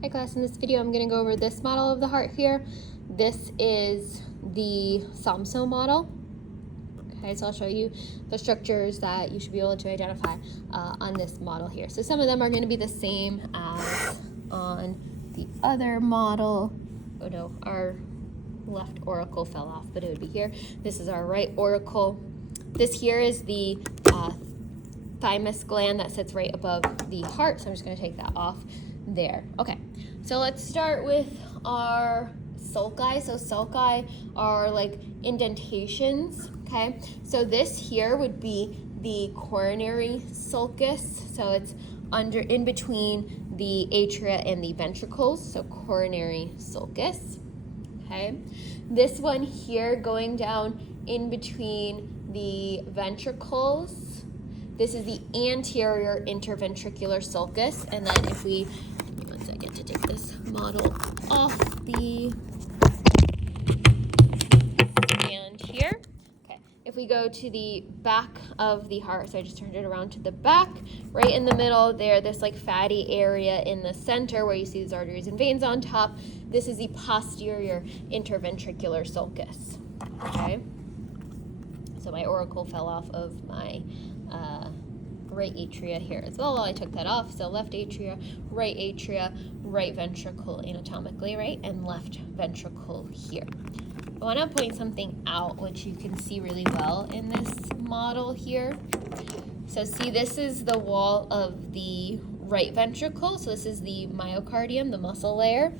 Hi class, in this video I'm going to go over this model of the heart here. This is the SOMSO model. Okay, so I'll show you the structures that you should be able to identify on this model here. So some of them are going to be the same as on the other model. Oh no, our left auricle fell off, but it would be here. This is our right auricle. This here is the thymus gland that sits right above the heart, so I'm just going to take that off there. Okay, so let's start with our sulci. So sulci are like indentations, okay? So this here would be the coronary sulcus, so it's in between the atria and the ventricles, so coronary sulcus, okay? This one here going down in between the ventricles, this is the anterior interventricular sulcus, and then if we, once I get to take this model off the stand here, okay, if we go to the back of the heart, so I just turned it around to the back, right in the middle there, this like fatty area in the center where you see these arteries and veins on top, this is the posterior interventricular sulcus, okay? So my auricle fell off of my right atria here as well. I took that off, so left atria, right ventricle anatomically, right, and left ventricle here. I want to point something out which you can see really well in this model here. So see, this is the wall of the right ventricle, so this is the myocardium, the muscle layer.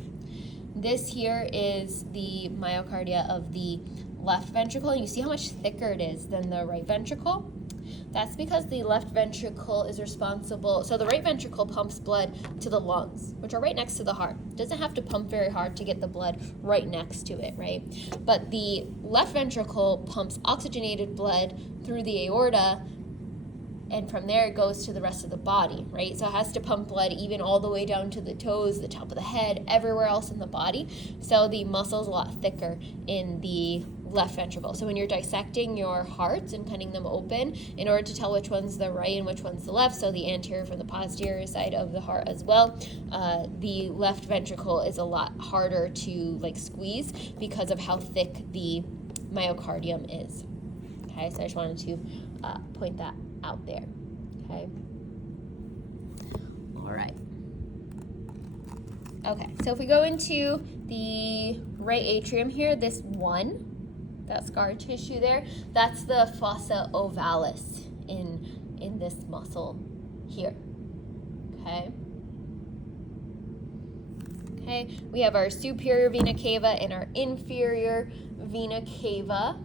This here is the myocardia of the left ventricle, and you see how much thicker it is than the right ventricle? That's because the left ventricle is responsible, so the right ventricle pumps blood to the lungs, which are right next to the heart. It doesn't have to pump very hard to get the blood right next to it, right? But the left ventricle pumps oxygenated blood through the aorta, and from there it goes to the rest of the body, right? So it has to pump blood even all the way down to the toes, the top of the head, everywhere else in the body. So the muscle is a lot thicker in the left ventricle. So when you're dissecting your hearts and cutting them open, in order to tell which one's the right and which one's the left, so the anterior from the posterior side of the heart as well, the left ventricle is a lot harder to like squeeze because of how thick the myocardium is. Okay, so I just wanted to point that out there. Okay. All right. Okay, so if we go into the right atrium here, this one, that scar tissue there, that's the fossa ovalis in this muscle here. Okay. Okay, we have our superior vena cava and our inferior vena cava.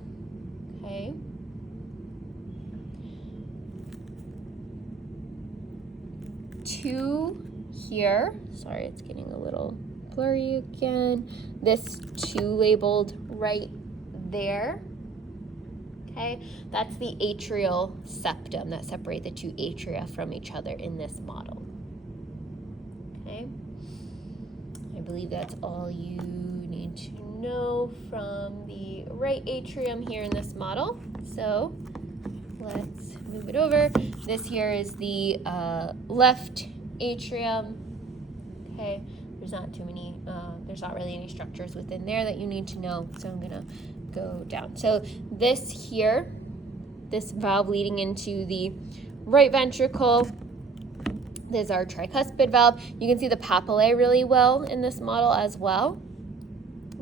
Okay. Two here, sorry, it's getting a little blurry again. This two labeled right there, okay, that's the atrial septum that separate the two atria from each other in this model. Okay, I believe that's all you need to know from the right atrium here in this model. So let's move it over. This here is the left atrium. Okay, there's not really any structures within there that you need to know, so I'm gonna go down. So this here, this valve leading into the right ventricle, this is our tricuspid valve. You can see the papillae really well in this model as well.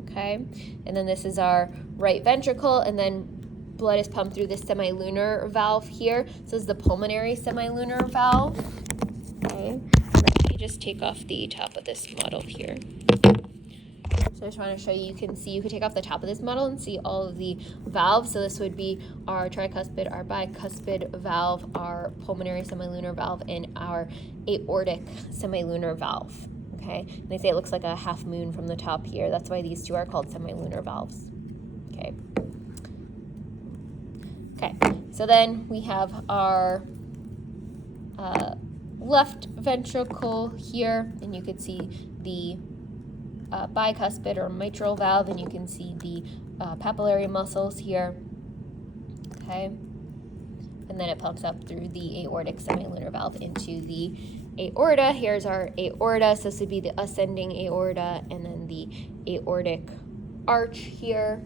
Okay, and then this is our right ventricle, and then blood is pumped through this semilunar valve here. So this is the pulmonary semilunar valve. Okay, let me just take off the top of this model here. So I just want to show you, you can take off the top of this model and see all of the valves. So this would be our tricuspid, our bicuspid valve, our pulmonary semilunar valve, and our aortic semilunar valve. Okay, and they say it looks like a half moon from the top here. That's why these two are called semilunar valves. Okay. Okay, so then we have our left ventricle here, and you could see the bicuspid or mitral valve, and you can see the papillary muscles here. Okay, and then it pumps up through the aortic semilunar valve into the aorta. Here's our aorta, so this would be the ascending aorta, and then the aortic arch here.